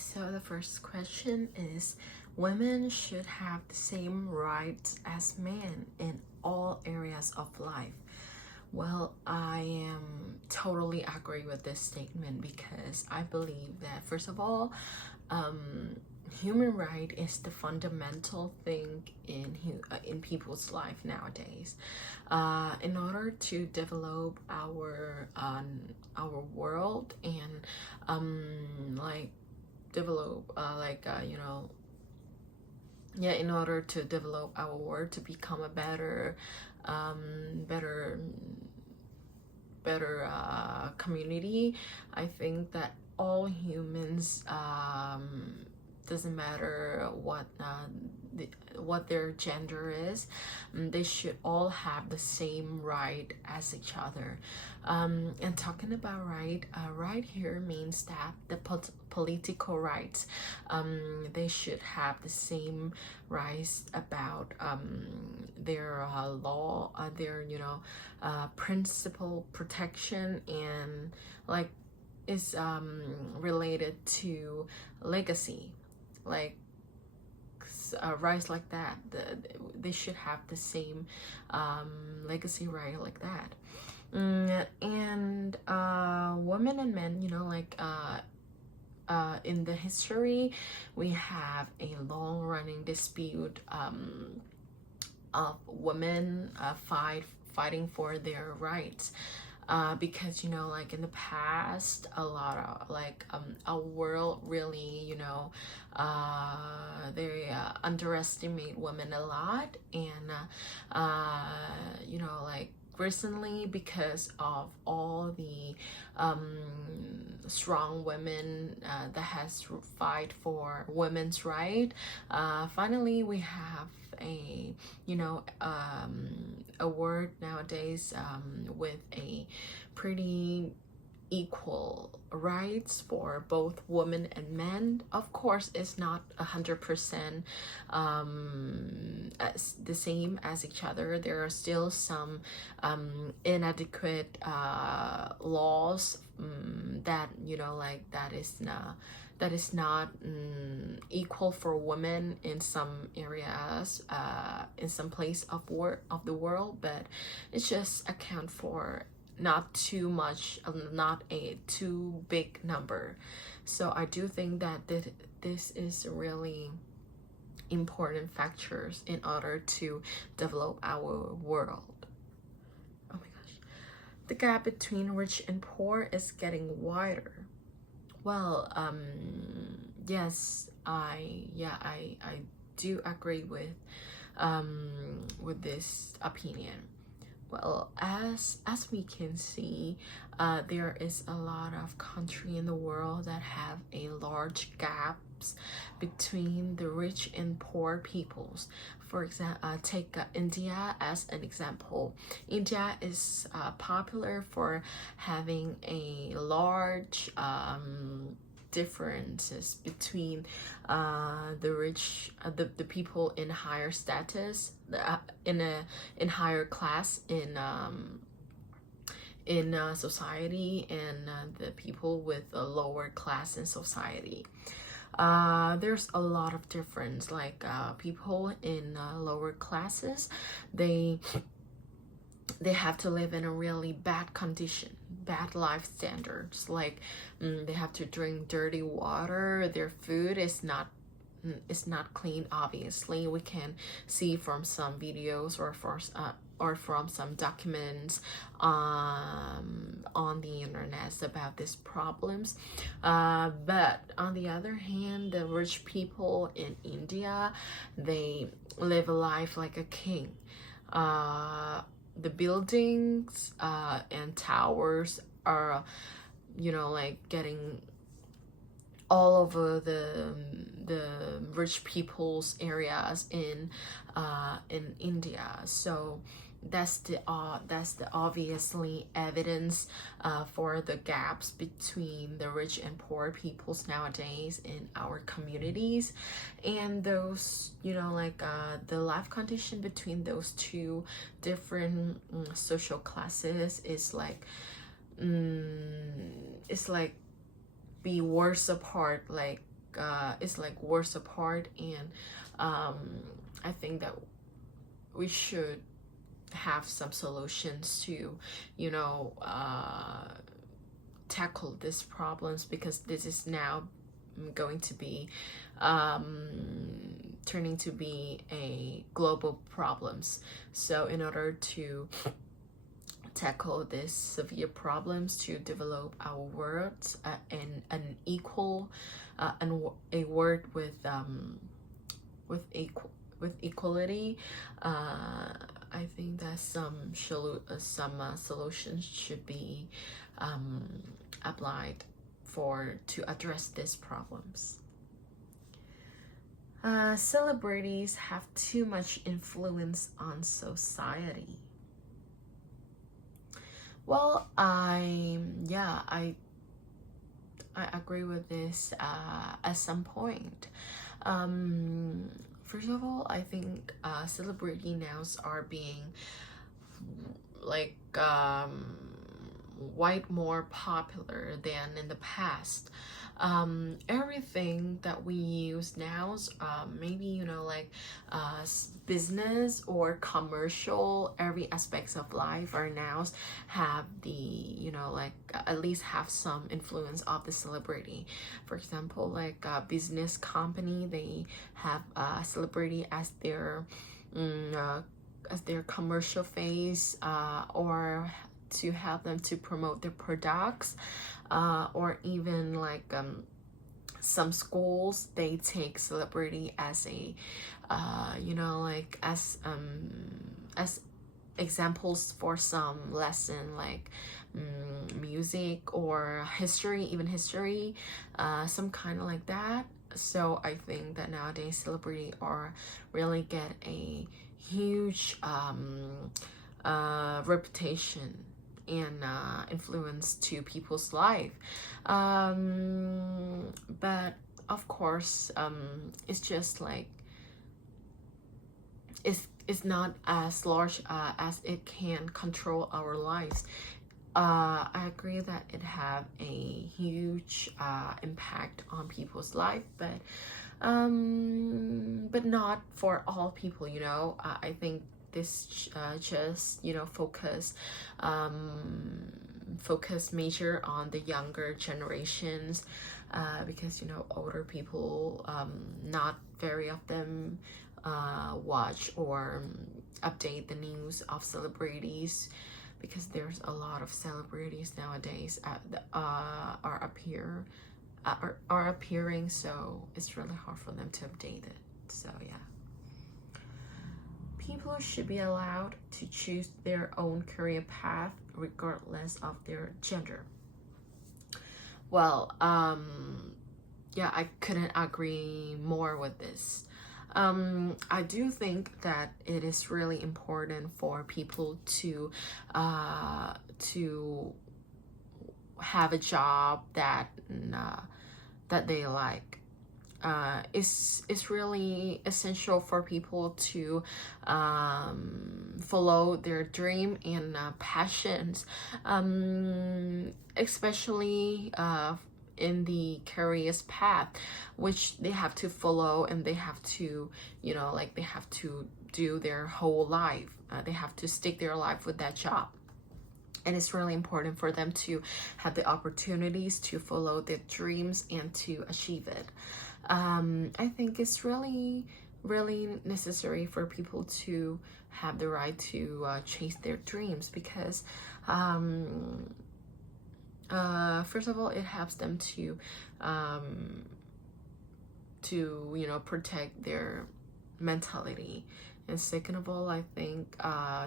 So the first question is, women should have the same rights as men in all areas of life. Well, I am totally agree with this statement because I believe that first of all, um, human right is the fundamental thing in people's life nowadays. In order to develop our world and like develop yeah, in order to develop our world to become a better um better community, I think that all humans, doesn't matter what their gender is, they should all have the same right as each other. And talking about right here means that the political rights, they should have the same rights about their law, their principal protection, and like is related to legacy, like rights like that. They should have the same legacy right like that. And women and men, in the history, we have a long running dispute of women fighting for their rights. Because like in the past, a lot of our world really, they underestimate women a lot. And like recently, because of all the strong women that has fight for women's right, finally we have a a word nowadays with a pretty equal rights for both women and men. Of course, it's not 100% as the same as each other. There are still some inadequate laws that that is not equal for women in some areas, in some place of the world, but it's just account for not too much, not a too big number. So I do think that this is really important factors in order to develop our world. Oh my gosh. The gap between rich and poor is getting wider. Well, yes, I do agree with this opinion. Well, as we can see, there is a lot of country in the world that have a large gaps between the rich and poor peoples. For example, take India as an example. India is popular for having a large differences between the rich, the people in higher status, in higher class in society, and the people with a lower class in society. There's a lot of difference. Like people in lower classes, they have to live in a really bad condition, bad life standards. Like they have to drink dirty water. Their food is not clean. Obviously, we can see from some videos or from some documents on the internet about these problems. But on the other hand, the rich people in India, they live a life like a king. The buildings and towers are like getting all over the rich people's areas in India. So that's the obviously evidence for the gaps between the rich and poor peoples nowadays in our communities. And those the life condition between those two different social classes is it's like be worse apart, like it's like worlds apart, and I think that we should have some solutions to, you know, tackle these problems, because this is now going to be turning to be a global problems. So in order to tackle these severe problems, to develop our world in an equal and a world with equality, I think that some solutions should be applied to address these problems. Celebrities have too much influence on society. Well, I agree with this at some point. First of all, I think celebrity nows are being like more popular than in the past. Everything that we use now, maybe, you know, like business or commercial, every aspects of life are now have the, you know, like at least have some influence of the celebrity. For example, like a business company, they have a celebrity as their commercial face, or to help them to promote their products, or even like some schools, they take celebrity as a you know, like as examples for some lesson, like music or history, even history, some kind of like that. So I think that nowadays celebrity are really get a huge reputation and influence to people's life, but of course it's just like it's not as large as it can control our lives. I agree that it have a huge impact on people's life, but not for all people, you know. I think this just, you know, focus major on the younger generations, because, you know, older people, not very of them watch or update the news of celebrities, because there's a lot of celebrities nowadays are appearing, so it's really hard for them to update it. So yeah, people should be allowed to choose their own career path regardless of their gender. Well, yeah, I couldn't agree more with this. I do think that it is really important for people to have a job that they like. It's really essential for people to follow their dream and passions, especially in the careers path, which they have to follow, and they have to, you know, like they have to do their whole life. They have to stick their life with that job. And it's really important for them to have the opportunities to follow their dreams and to achieve it. I think it's really, really necessary for people to have the right to chase their dreams, because first of all, it helps them to you know, protect their mentality. And second of all, I think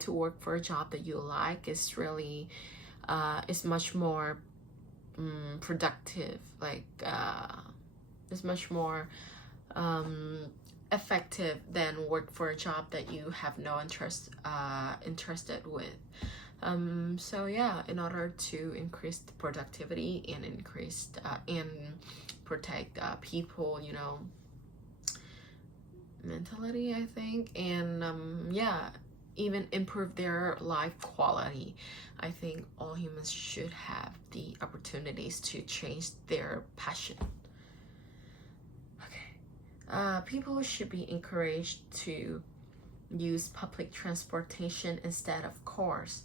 to work for a job that you like is really is much more productive. Like it's much more effective than work for a job that you have no interested with. So yeah, in order to increase the productivity and increase and protect people, you know, mentality, I think, and yeah, even improve their life quality, I think all humans should have the opportunities to change their passion. People should be encouraged to use public transportation instead of cars.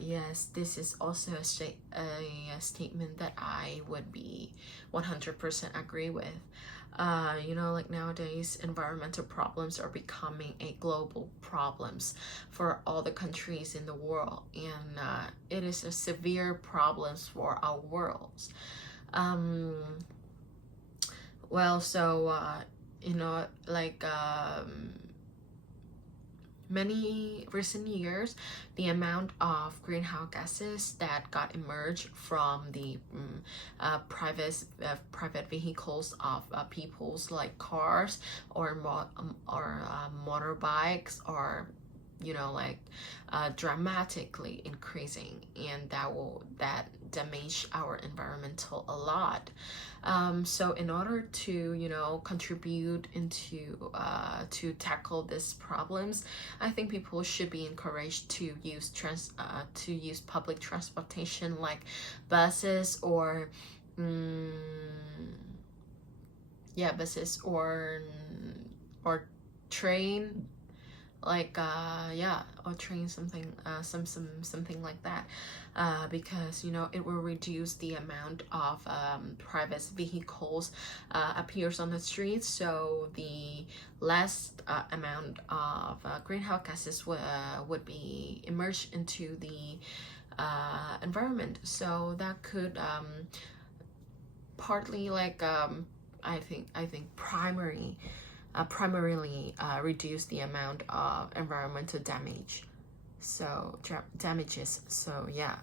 Yes, this is also a statement that I would be 100% agree with. Like nowadays, environmental problems are becoming a global problems for all the countries in the world, and it is a severe problems for our worlds. Um, well, so like many recent years, the amount of greenhouse gases that got emerged from the private vehicles of people's like cars or motorbikes or dramatically increasing, and that damage our environmental a lot. So in order to contribute into to tackle these problems, I think people should be encouraged to use public transportation like buses or buses or train, like or train, something like that, because it will reduce the amount of private vehicles appears on the streets, so the less amount of greenhouse gases would be emerged into the environment. So that could partly I think primarily reduce the amount of environmental damages. So yeah.